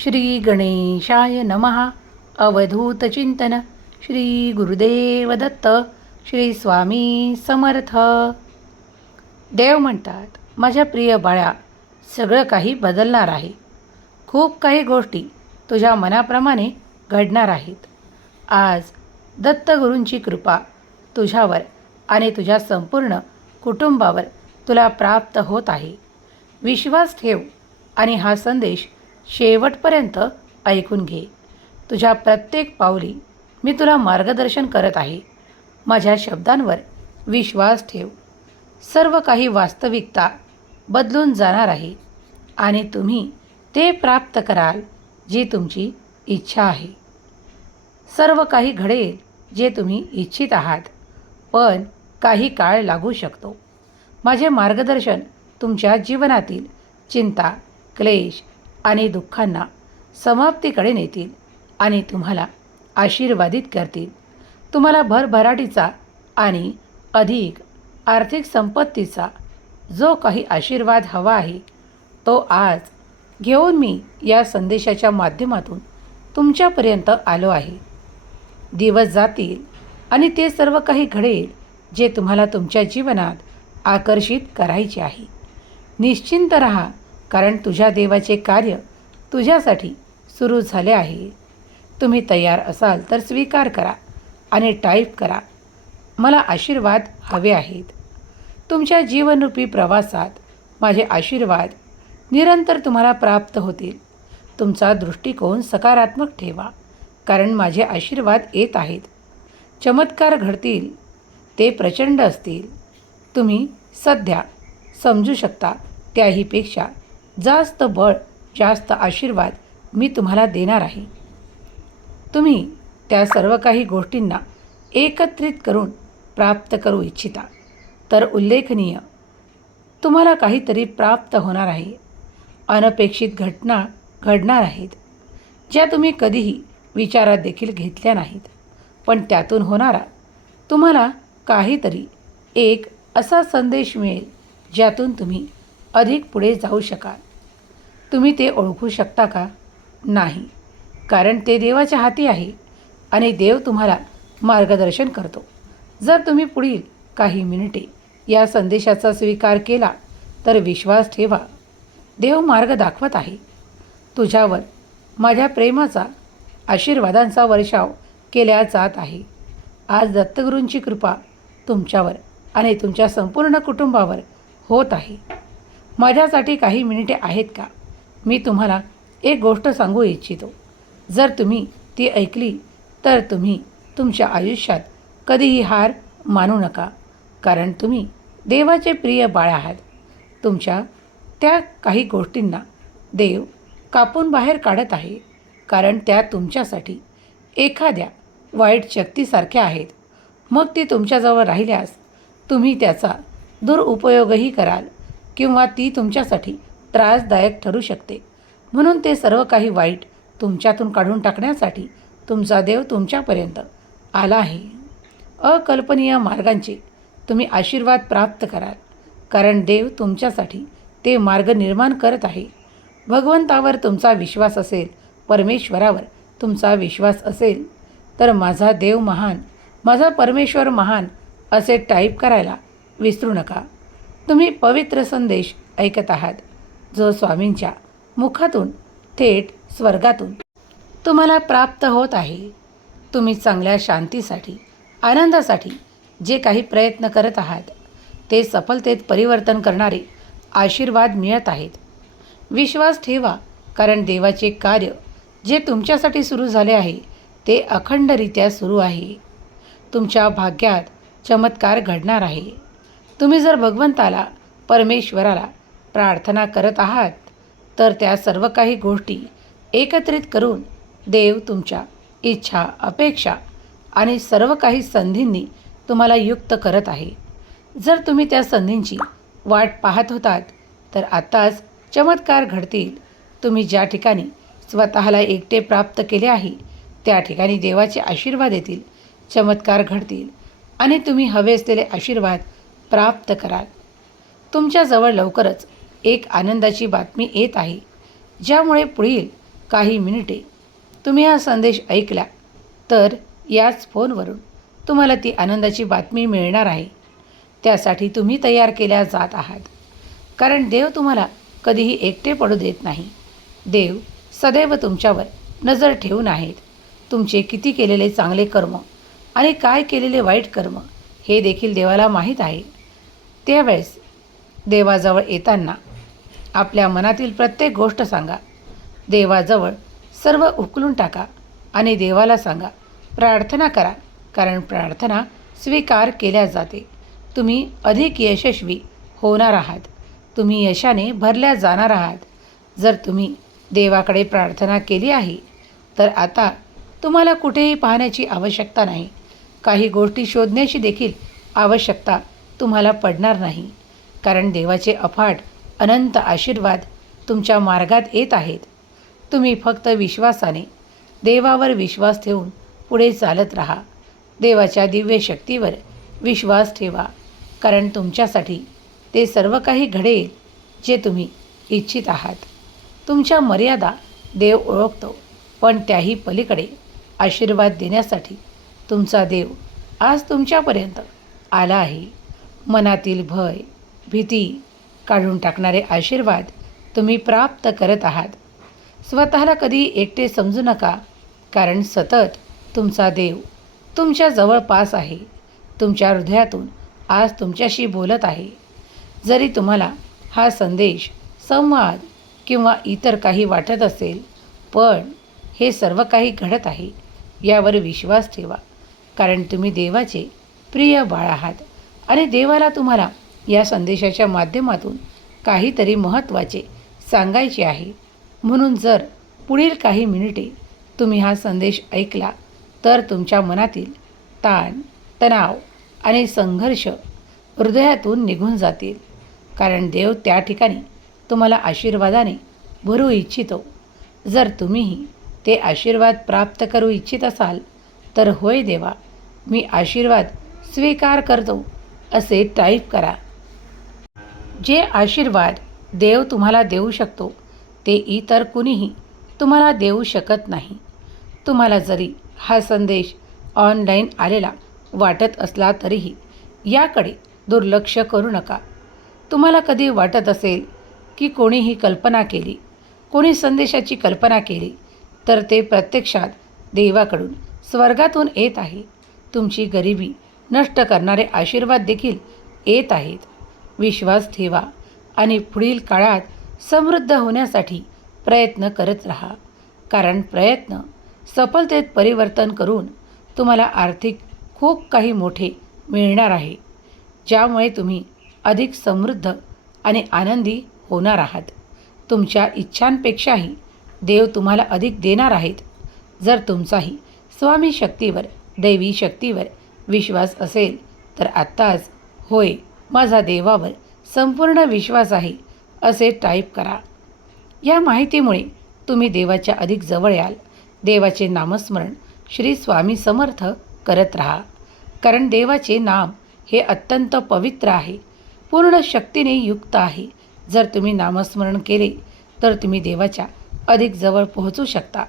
श्री गणेशाय नमः। अवधूत चिंतन। श्री गुरुदेव दत्त श्री स्वामी समर्थ। देव म्हणतात माझ्या प्रिय बाळा सगळं काही बदलणार आहे. खूप काही गोष्टी तुझ्या मनाप्रमाणे घडणार आहेत. आज दत्तगुरूंची कृपा तुझ्यावर आणि तुझ्या संपूर्ण कुटुंबावर तुला प्राप्त होत आहे. विश्वास ठेव आणि हा संदेश शेवटपर्यंत ऐकून घे. तुझ्या प्रत्येक पावली मी तुला मार्गदर्शन करत आहे. माझ्या शब्दांवर विश्वास ठेव. सर्व काही वास्तविकता बदलून जाणार आहे आणि तुम्ही ते प्राप्त कराल जी तुमची इच्छा आहे. सर्व काही घडेल जे तुम्ही इच्छित आहात पण काही काळ लागू शकतो. माझे मार्गदर्शन तुमच्या जीवनातील चिंता क्लेश आणि दुःखांना समाप्तीकडे नेतील आणि तुम्हाला आशीर्वादित करतील. तुम्हाला भरभराटीचा आणि अधिक आर्थिक संपत्तीचा जो काही आशीर्वाद हवा आहे तो आज घेऊन मी या संदेशाच्या माध्यमातून तुमच्यापर्यंत आलो आहे. दिवस जातील आणि ते सर्व काही घडेल जे तुम्हाला तुमच्या जीवनात आकर्षित करायचे आहे. निश्चिंत रहा कारण तुझ्या देवाचे कार्य तुझ्यासाठी सुरू झाले आहे. तुम्ही तयार असाल तर स्वीकार करा आणि टाईप करा. मला आशीर्वाद हवे आहेत. तुमच्या जीवनरूपी प्रवासात माझे आशीर्वाद निरंतर तुम्हाला प्राप्त होतील. तुमचा दृष्टिकोन सकारात्मक ठेवा कारण माझे आशीर्वाद येत आहेत. चमत्कार घडतील ते प्रचंड असतील. तुम्ही सध्या समजू शकता त्याहीपेक्षा जास्त बळ जास्त आशीर्वाद मी तुम्हाला देणार आहे. तुम्ही त्या सर्व काही गोष्टींना एकत्रित करून प्राप्त करू इच्छिता. तर उल्लेखनीय तुम्हाला काहीतरी प्राप्त होणार आहे. अनपेक्षित घटना घडणार आहेत ज्या तुम्ही कधीही विचारात देखील घेतल्या नाहीत. पण त्यातून होणारा तुम्हाला काहीतरी एक असा संदेश मिळेल ज्यातून तुम्ही अधिक पुढे जाऊ शकाल. तुम्ही ते ओळखू शकता का? नाही. कारण ते देवाच्या हाती आहे आणि देव तुम्हाला मार्गदर्शन करतो. जर तुम्ही पुढील काही मिनिटे या संदेशाचा स्वीकार केला तर विश्वास ठेवा. देव मार्ग दाखवत आहे. तुझ्यावर माझ्या प्रेमाचा आशीर्वादांचा वर्षाव केल्या जात आहे. आज दत्तगुरूंची कृपा तुमच्यावर आणि तुमच्या संपूर्ण कुटुंबावर होत आहे. माझ्यासाठी काही मिनिटे आहेत का? मी तुम्हाला एक गोष्ट सांगू इच्छितो. जर तुम्ही ती ऐकली तर तुम्ही तुमच्या आयुष्यात कधीही हार मानू नका कारण तुम्ही देवाचे प्रिय बाळ आहात. तुमच्या त्या काही गोष्टींना देव कापून बाहेर काढत आहे कारण त्या तुमच्यासाठी एखाद्या वाईट शक्तीसारख्या आहेत. मग ती तुमच्याजवळ राहिल्यास तुम्ही त्याचा दुरुपयोगही कराल किंवा ती तुमच्यासाठी त्रासदायक ठरू शकते. म्हणून ते सर्व काही वाईट तुमच्यातून काढून टाकण्यासाठी तुमचा देव तुमच्यापर्यंत आला आहे. अकल्पनीय मार्गांचे तुम्ही आशीर्वाद प्राप्त कराल. कारण देव तुमच्यासाठी ते मार्ग निर्माण करत आहे. भगवंतावर तुमचा विश्वास असेल परमेश्वरावर तुमचा विश्वास असेल तर माझा देव महान माझा परमेश्वर महान असे टाईप करायला विसरू नका. तुम्ही पवित्र संदेश ऐकत आहात. जो स्वामींच्या मुखातून थेट स्वर्गातून तुम्हाला प्राप्त होत आहे. तुम्ही चांगल्या शांतीसाठी आनंदासाठी जे काही प्रयत्न करत आहात ते सफलतेत परिवर्तन करणारे आशीर्वाद मिळत आहेत. विश्वास ठेवा कारण देवाचे कार्य जे तुमच्यासाठी सुरू झाले आहे ते अखंडरित्या सुरू आहे. तुमच्या भाग्यात चमत्कार घडणार आहे. तुम्ही जर भगवंताला परमेश्वराला प्रार्थना करत आहात तर त्या सर्व काही गोष्टी एकत्रित करून देव तुमच्या इच्छा अपेक्षा आणि सर्व काही संधींनी तुम्हाला युक्त करत आहे. जर तुम्ही त्या संधींची वाट पाहत होतात तर आत्ताच चमत्कार घडतील. तुम्ही ज्या ठिकाणी स्वतःला एकटे प्राप्त केले आहे त्या ठिकाणी देवाचे आशीर्वाद येतील चमत्कार घडतील आणि तुम्ही हवे असलेले आशीर्वाद प्राप्त कराल. तुमच्याजवळ लवकरच एक आनंदाची बातमी येत आहे. ज्यामुळे पुढील काही मिनिटे तुम्ही हा संदेश ऐकला तर याच फोनवरून तुम्हाला ती आनंदाची बातमी मिळणार आहे. त्यासाठी तुम्ही तयार केल्या जात आहात. कारण देव तुम्हाला कधीही एकटे पडू देत नाही. देव सदैव तुमच्यावर नजर ठेवून आहेत. तुमचे किती केलेले चांगले कर्म आणि काय केलेले वाईट कर्म हे देखील देवाला माहीत आहे. त्यावेळेस देवाजवळ येताना आपल्या मनातील प्रत्येक गोष्ट सांगा. देवाजवळ सर्व उकलून टाका आणि देवाला सांगा प्रार्थना करा कारण प्रार्थना स्वीकार केल्या जाते. तुम्ही अधिक यशस्वी होणार आहात. तुम्ही यशाने भरल्या जाणार आहात. जर तुम्ही देवाकडे प्रार्थना केली आहे तर आता तुम्हाला कुठेही पाहण्याची आवश्यकता नाही. काही गोष्टी शोधण्याची देखील आवश्यकता तुम्हाला पडणार नाही. कारण देवाचे अफाट अनंत आशीर्वाद तुमच्या मार्गात येत आहेत. तुम्ही फक्त विश्वासाने देवावर विश्वास ठेवून पुढे चालत राहा. देवाच्या दिव्य शक्तीवर विश्वास ठेवा कारण तुमच्यासाठी ते सर्व काही घडेल जे तुम्ही इच्छित आहात. तुमच्या मर्यादा देव ओळखतो पण त्याही पलीकडे आशीर्वाद देण्यासाठी तुमचा देव आज तुमच्यापर्यंत आला आहे. मनातील भय भीती काढून टाकणारे आशीर्वाद तुम्ही प्राप्त करत आहात. स्वतःला कधी एकटे समजू नका कारण सतत तुमचा देव तुमच्या जवळपास आहे. तुमच्या हृदयातून आज तुमच्याशी बोलत आहे. जरी तुम्हाला हा संदेश संवाद किंवा इतर काही वाटत असेल पण हे सर्व काही घडत आहे यावर विश्वास ठेवा. कारण तुम्ही देवाचे प्रिय बाळ आहात आणि देवाला तुम्हाला या संदेशाच्या माध्यमातून काहीतरी महत्त्वाचे सांगायचे आहे. म्हणून जर पुढील काही मिनिटे तुम्ही हा संदेश ऐकला तर तुमच्या मनातील ताण तणाव आणि संघर्ष हृदयातून निघून जातील. कारण देव त्या ठिकाणी तुम्हाला आशीर्वादाने भरू इच्छितो. जर तुम्हीही ते आशीर्वाद प्राप्त करू इच्छित असाल तर होय देवा मी आशीर्वाद स्वीकार करतो असे टाईप करा. जे आशीर्वाद देव तुम्हाला देऊ शकतो ते इतर कुणीही तुम्हाला देऊ शकत नाही. तुम्हाला जरी हा संदेश ऑनलाईन आलेला वाटत असला तरीही याकडे दुर्लक्ष करू नका. तुम्हाला कधी वाटत असेल की कोणीही कल्पना केली कोणी संदेशाची कल्पना केली तर ते प्रत्यक्षात देवाकडून स्वर्गातून येत आहे. तुमची गरिबी नष्ट करणारे आशीर्वाद देखील येत आहेत. विश्वास ठेवा आणि पुढील काळात समृद्ध होण्यासाठी प्रयत्न करत राहा. कारण प्रयत्न सफलतेत परिवर्तन करून तुम्हाला आर्थिक खूप काही मोठे मिळणार आहे ज्यामुळे तुम्ही अधिक समृद्ध आणि आनंदी होणार आहात. तुमच्या इच्छांपेक्षाही देव तुम्हाला अधिक देणार आहेत. जर तुमचाही स्वामी शक्तीवर दैवी शक्तीवर विश्वास असेल तर आत्ताच होय. माझा देवावर संपूर्ण विश्वास आहे असे टाईप करा. या माहितीमुळे तुम्ही देवाच्या अधिक जवळ याल. देवाचे नामस्मरण श्री स्वामी समर्थ करत राहा. कारण देवाचे नाम हे अत्यंत पवित्र आहे. पूर्ण शक्तीने युक्त आहे. जर तुम्ही नामस्मरण केले तर तुम्ही देवाच्या अधिक जवळ पोहोचू शकता.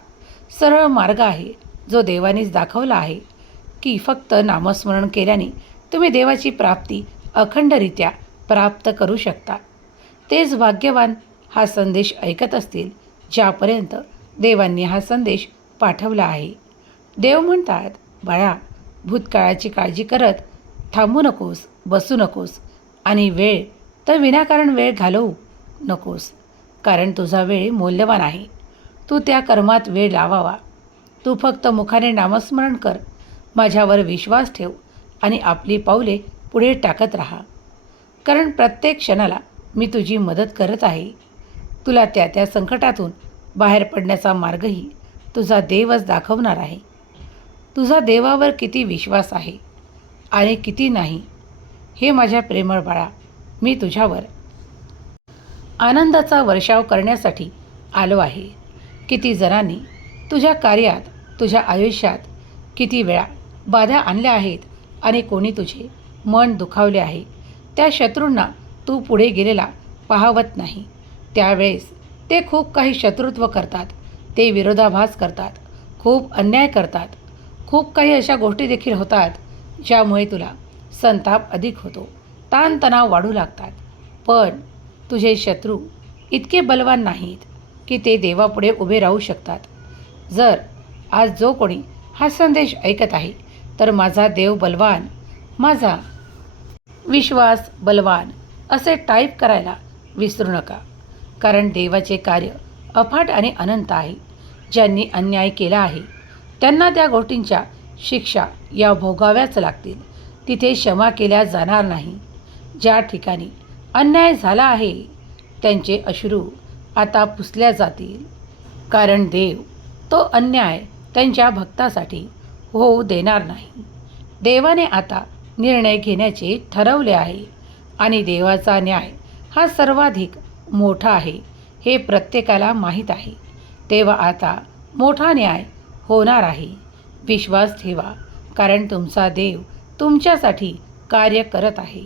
सरळ मार्ग आहे जो देवानेच दाखवला आहे की फक्त नामस्मरण केल्याने तुम्ही देवाची प्राप्ती अखंडरित्या प्राप्त करू शकता तेच भाग्यवान हा संदेश ऐकत असतील ज्यापर्यंत देवांनी हा संदेश पाठवला आहे. देव म्हणतात बाळा भूतकाळाची काळजी करत थांबू नकोस बसू नकोस आणि वेळ तर विनाकारण वेळ घालवू नकोस कारण तुझा वेळ मौल्यवान आहे. तू त्या कर्मात वेळ लावावा. तू फक्त मुखाने नामस्मरण कर. माझ्यावर विश्वास ठेव आणि आपली पावले पुढे टाकत राहा. कारण प्रत्येक क्षणाला मी तुझी मदत करत आहे. तुला त्या त्या संकटातून बाहेर पडण्याचा मार्गही तुझा देवच दाखवणार आहे. तुझा देवावर किती विश्वास आहे आणि किती नाही हे माझ्या प्रेमळ बाळा मी तुझ्यावर आनंदाचा वर्षाव करण्यासाठी आलो आहे. किती जणांनी तुझ्या कार्यात तुझ्या आयुष्यात किती वेळा बाधा आणल्या आहेत आणि कोणी तुझे मन दुखावले आहे. त्या शत्रूंना तू पुढे गेलेला पाहवत नाही. त्यावेळेस ते खूप काही शत्रुत्व करतात. ते विरोधाभास करतात. खूप अन्याय करतात. खूप काही अशा गोष्टी देखील होतात ज्यामुळे तुला संताप अधिक होतो. ताणतणाव वाढू लागतात. पण तुझे शत्रू इतके बलवान नाहीत की ते देवापुढे उभे राहू शकतात. जर आज जो कोणी हा संदेश ऐकत आहे तर माझा देव बलवान माझा विश्वास बलवान असे टाईप करायला विसरू नका. कारण देवाचे कार्य अफाट आणि अनंत आहे. ज्यांनी अन्याय केला आहे त्यांना त्या गोष्टींच्या शिक्षा या भोगाव्याच लागतील. तिथे क्षमा केल्या जाणार नाही. ज्या ठिकाणी अन्याय झाला आहे त्यांचे अश्रू आता पुसल्या जातील. कारण देव तो अन्याय त्यांच्या भक्तासाठी होऊ देणार नाही. देवाने आता निर्णय घेण्याचे ठरवले आहे. आणि देवाचा न्याय हा सर्वाधिक मोठा आहे हे प्रत्येकाला माहीत आहे. तेव्हा आता मोठा न्याय होणार आहे. विश्वास ठेवा कारण तुमचा देव तुमच्यासाठी कार्य करत आहे.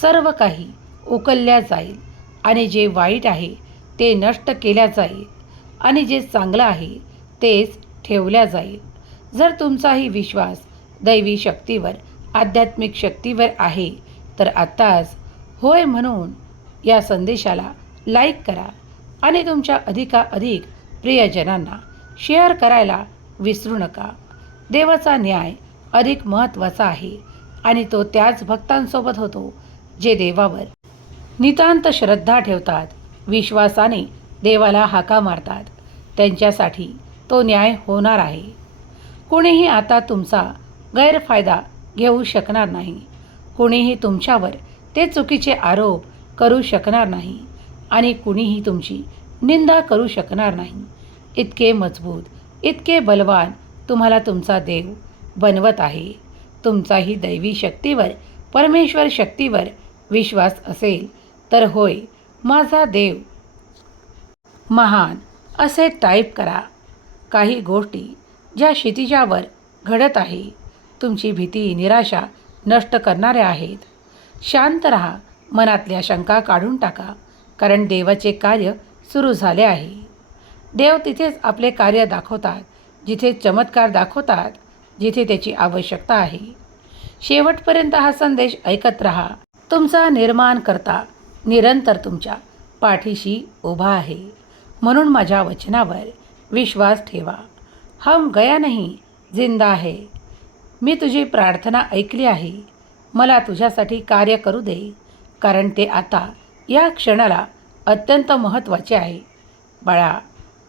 सर्व काही उकलल्या जाईल आणि जे वाईट आहे ते नष्ट केल्या जाईल आणि जे चांगलं आहे तेच ठेवल्या जाईल. जर तुमचाही विश्वास दैवी शक्तीवर आध्यात्मिक शक्तीवर आहे. तर आत्ताच होय म्हणून या संदेशाला लाईक करा आणि तुमच्या अधिकाधिक प्रियजनांना शेअर करायला विसरू नका. देवाचा न्याय अधिक महत्त्वाचा आहे आणि तो त्याच भक्तांसोबत होतो जे देवावर नितांत श्रद्धा ठेवतात विश्वासाने देवाला हाका मारतात. त्यांच्यासाठी तो न्याय होणार आहे. कुणीही आता तुमचा गैरफायदा घेऊ शकणार नाही. कुणीही तुमच्यावर ते चुकीचे आरोप करू शकणार नाही आणि कुणीही तुमची निंदा करू शकणार नाही. इतके मजबूत इतके बलवान तुम्हाला तुमचा देव बनवत आहे. तुमचाही दैवी शक्तीवर परमेश्वर शक्तीवर विश्वास असेल तर होय माझा देव महान असे टाईप करा. काही गोष्टी ज्या क्षितिजावर घडत आहे तुमची भीती निराशा नष्ट करणाऱ्या आहेत. शांत रहा मनातल्या शंका काढून टाका कारण देवाचे कार्य सुरू झाले आहे. देव तिथेच आपले कार्य दाखवतात जिथे चमत्कार दाखवतात जिथे त्याची आवश्यकता आहे. शेवटपर्यंत हा संदेश ऐकत रहा. तुमचा निर्माण करता निरंतर तुमच्या पाठीशी उभा आहे. म्हणून माझ्या वचनावर विश्वास ठेवा. हम गया नाही जिंदा आहे मी तुझी प्रार्थना ऐकली आहे. मला तुझ्यासाठी कार्य करू दे कारण ते आता या क्षणाला अत्यंत महत्त्वाचे आहे. बाळा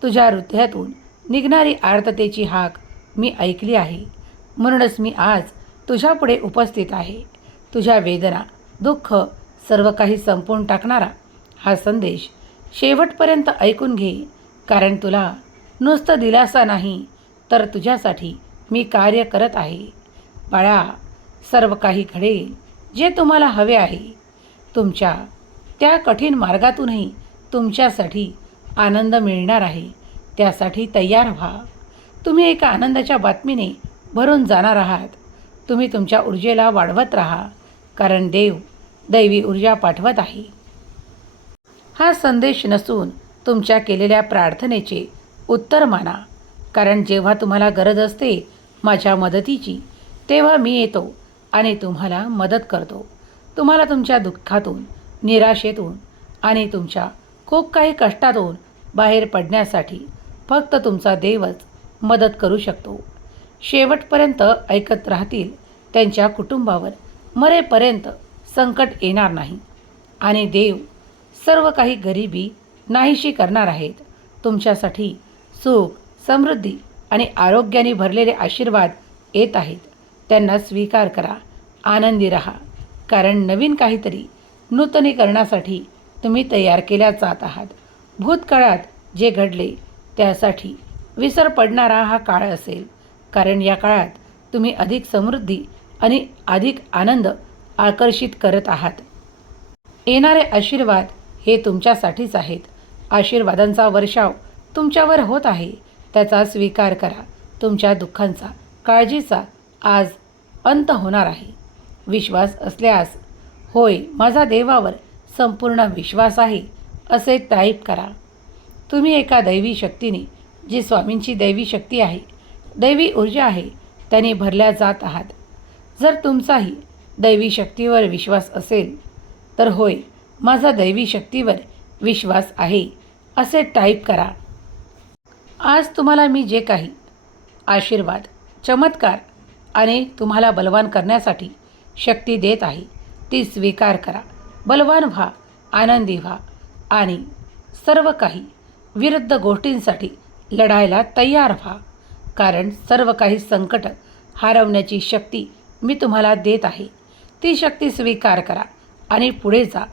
तुझ्या हृदयातून निघणारी आर्ततेची हाक मी ऐकली आहे. म्हणूनच मी आज तुझ्यापुढे उपस्थित आहे. तुझ्या वेदना दुःख सर्व काही संपवून टाकणारा हा संदेश शेवटपर्यंत ऐकून घे कारण तुला नुसतं दिलासा नाही तर तुझ्यासाठी मी कार्य करत आहे. बाळा सर्व काही घडेल जे तुम्हाला हवे आहे. तुमच्या त्या कठीण मार्गातूनही तुमच्यासाठी आनंद मिळणार आहे. त्यासाठी तयार व्हा. तुम्ही एका आनंदाच्या बातमीने भरून जाणार आहात. तुम्ही तुमच्या ऊर्जेला वाढवत राहा कारण देव दैवी ऊर्जा पाठवत आहे. हा संदेश नसून तुमच्या केलेल्या प्रार्थनेचे उत्तर माना कारण जेव्हा तुम्हाला गरज असते माझ्या मदतीची तेव्हा मी येतो आणि तुम्हाला मदत करतो. तुम्हाला तुमच्या दुःखातून निराशेतून आणि तुमच्या खूप काही कष्टातून बाहेर पडण्यासाठी फक्त तुमचा देवच मदत करू शकतो. शेवटपर्यंत ऐकत राहतील त्यांच्या कुटुंबावर मरेपर्यंत संकट येणार नाही. आणि देव सर्व काही गरिबी नाहीशी करणार आहेत. तुमच्यासाठी सुख समृद्धी आणि आरोग्याने भरलेले आशीर्वाद येत आहेत. त्यांना स्वीकार करा. आनंदी राहा. कारण नवीन काहीतरी नूतनीकरणासाठी तुम्ही तयार केल्या जात आहात. भूतकाळात जे घडले त्यासाठी विसर पडणारा हा काळ असेल. कारण या काळात तुम्ही अधिक समृद्धी आणि अधिक आनंद आकर्षित करत आहात. येणारे आशीर्वाद हे तुमच्यासाठीच आहेत. आशीर्वादांचा वर्षाव तुमच्यावर होत आहे. त्याचा स्वीकार करा. तुमच्या दुःखांचा काळजीचा आज अंत होणार आहे. विश्वास असल्यास होय माझा देवावर संपूर्ण विश्वास आहे असे टाईप करा. तुम्ही एका दैवी शक्तीने जी स्वामींची दैवी शक्ती आहे दैवी ऊर्जा आहे त्याने भरल्या जात आहात. जर तुमचाही दैवी शक्तीवर विश्वास असेल तर होय माझा दैवी शक्तीवर विश्वास आहे असे टाईप करा. आज तुम्हाला मी जे काही आशीर्वाद चमत्कार आणि तुम्हाला बलवान करण्यासाठी शक्ती देत आहे. ती स्वीकार करा. बलवान व्हा आनंदी व्हा आणि सर्व काही विरुद्ध गोष्टींसाठी लढायला तयार व्हा. कारण सर्व काही संकट हरवण्याची शक्ती मी तुम्हाला देत आहे. ती शक्ती स्वीकार करा आणि पुढे जा.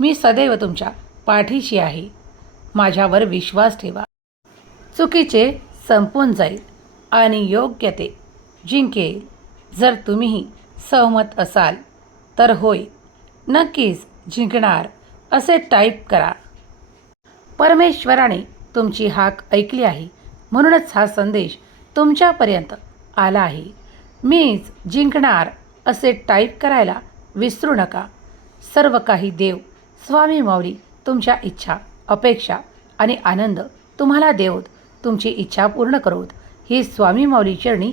मी सदैव तुमच्या पाठीशी आहे. माझ्यावर विश्वास ठेवा. चुकीचे संपून जाईल आणि योग्य ते जिंकेल जर तुम्हीही सहमत असाल तर होय. नक्कीच जिंकणार असे टाईप करा. परमेश्वराने तुमची हाक ऐकली आहे म्हणूनच हा संदेश तुमच्यापर्यंत आला आहे. मीच जिंकणार असे टाईप करायला विसरू नका. सर्व काही देव स्वामी माऊली तुमच्या इच्छा अपेक्षा आणि आनंद तुम्हाला देवत तुमची इच्छा पूर्ण करोत. ही स्वामी माऊली चरणी